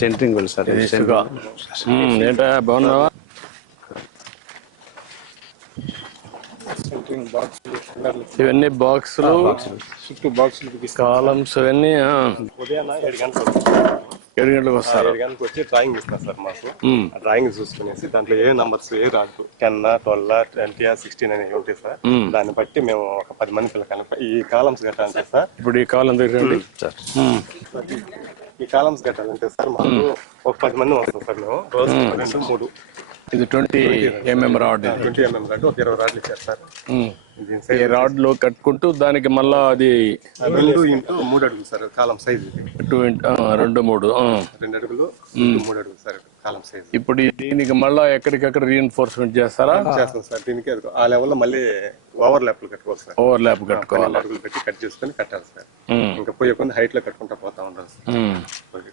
Centering కూడా sir. ఏంటా బాగున్నావా? ఇవన్నీ బాక్సులు, కాలమ్స్ ఇవన్నీ. ఉదయాన్న 7 గంటలకు వస్తారు. 7 గంటలకు వచ్చి డ్రాయింగ్ ఇస్తారు సార్ మాకు. డ్రాయింగ్ చూసుకునేసి దాంట్లో ఏ నంబర్స్ ఏ రాదు, 10, 12, 20, 16 అనేవి ఉంటాయి సార్. దాన్ని బట్టి మేము ఒక 10 మంది పిల్లకాయలు ఈ కాలమ్స్ కట్టాలంటే సార్. ఇప్పుడు ఈ కాలం దగ్గర సార్ ఈ కాలమ్స్ కట్టాలంటే సార్ మాకు ఒక 10 మంది వస్తాం సార్. మేము రోజు 2, 3 ఇది 20 mm రాడ్. 20 mm రాడ్ ఒక 20 రాడ్లు ఇచ్చారు సార్. ఈ రాడ్ లో కట్టుకుంటూ దానికి మళ్ళా అది 2 x 3 అడుగులు సార్ కాలం సైజ్. 2 2 3 2 అడుగులు 3 అడుగులు సార్ కాలం సైజ్. ఇప్పుడు దీనికి మళ్ళా ఎక్కడికక్కడ రీఎన్ఫోర్స్మెంట్ చేస్తారా? చేస్తాం సార్. దీనికి ఆ లెవెల్లో మళ్ళీ ఓవర్ ల్యాప్లు కట్టుకోవాలి సార్. ఓవర్ ల్యాప్ కట్టుకోవాలి. అడుగులు పెట్టి కట్ చేసుకుని కట్టాలి సార్. ఇంకా పోయే కొన్ని హైట్ లో కట్టుకుంటా పోతా ఉండాలి సార్.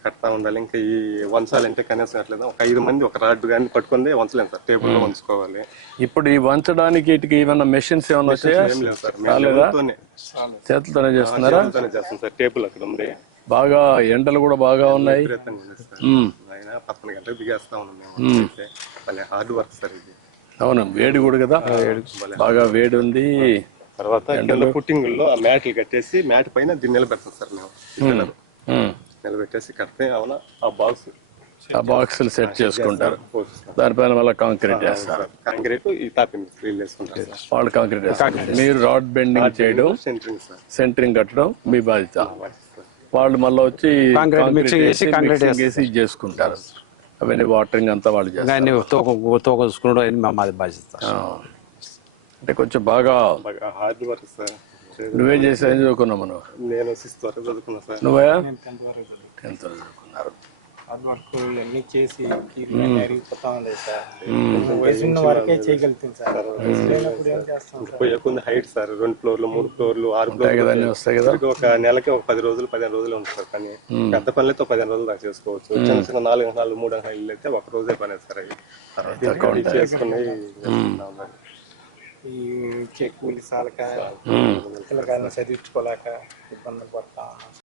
కడతా ఉండాలి. ఇంకా ఈ వంచాలంటే కనీసం అట్లేదు ఒక 5 మంది ఒక రాడ్ కానీ పట్టుకుంది వంచలేము సార్. టేబుల్ లో వంచుకోవాలి. ఇప్పుడు ఈ వంచడానికి ఇటుకి ఏమన్నా మెషిన్స్ ఏమన్నా వచ్చాయా? చేతులతోనే చేస్తున్నారా? చేస్తాం సార్. టేబుల్ అక్కడ ఉంది. బాగా ఎండలు కూడా బాగా ఉన్నాయి. 11 గంటలకు దిగేస్తా ఉన్నాం. హార్డ్ వర్క్ సార్ ఇది. అవును, వేడి కూడా కదా, బాగా వేడి ఉంది. తర్వాత పుట్టింగ్ లో ఆ మ్యాట్లు కట్టేసి మ్యాట్ పైన దీన్ని నిలబెడతాం సార్ మేము. నిలబెట్టేసి కడితే అవునా ఆ బాక్సులు సెట్ చేసుకుంటారు. దానిపైన మళ్ళీ కాంక్రీట్ చేస్తారు. కాంక్రీట్ ఈ తాపింగ్ వేసుకుంటారు. వాళ్ళు కాంక్రీట్ చేస్తారు. మీరు రాడ్ బెండింగ్ చేయడం, సెంటరింగ్ కట్టడం మీ బాధ్యత. వాళ్ళు మళ్ళీ వచ్చి కాంక్రీట్ వేసి చేసుకుంటారు. అవన్నీ వాటరింగ్ అంతా వాళ్ళు చేస్తారు. మాది బాధ్యత. అంటే కొంచెం బాగా హార్డ్ వర్క్ సార్. నువ్వేం చేసా? ఏం చదువుకున్నావు మనం? నేను 6th వరకు చదువుకున్నా సార్. నువ్వా? 10th వరకు చదువుకున్నారు. హార్డ్ వర్క్ ఇవన్నీ చేసి అరిగిపోతా ఉంది సార్. వయసు ఉన్న వరకే చేయగలుగుతుంది సార్. ఏం చేస్తాం పోయే కొన్ని హైట్ సార్. 2 ఫ్లోర్లు 3 ఫ్లోర్లు 6 ఫ్లోర్లు వస్తాయి కదా. ఒక నెలకి ఒక 10 రోజులు 15 రోజులు ఉంటుంది సార్. కానీ పెద్ద పనులు అయితే 15 రోజులు దాకా చేసుకోవచ్చు. చిన్న చిన్న 4 గంటలు 3 గంటలు అయితే ఒక రోజే పని సార్. అవి చేసుకుని ఈ కూలి సాలక పిల్లకాయలను చదివించుకోలేక ఇబ్బందులు పడతా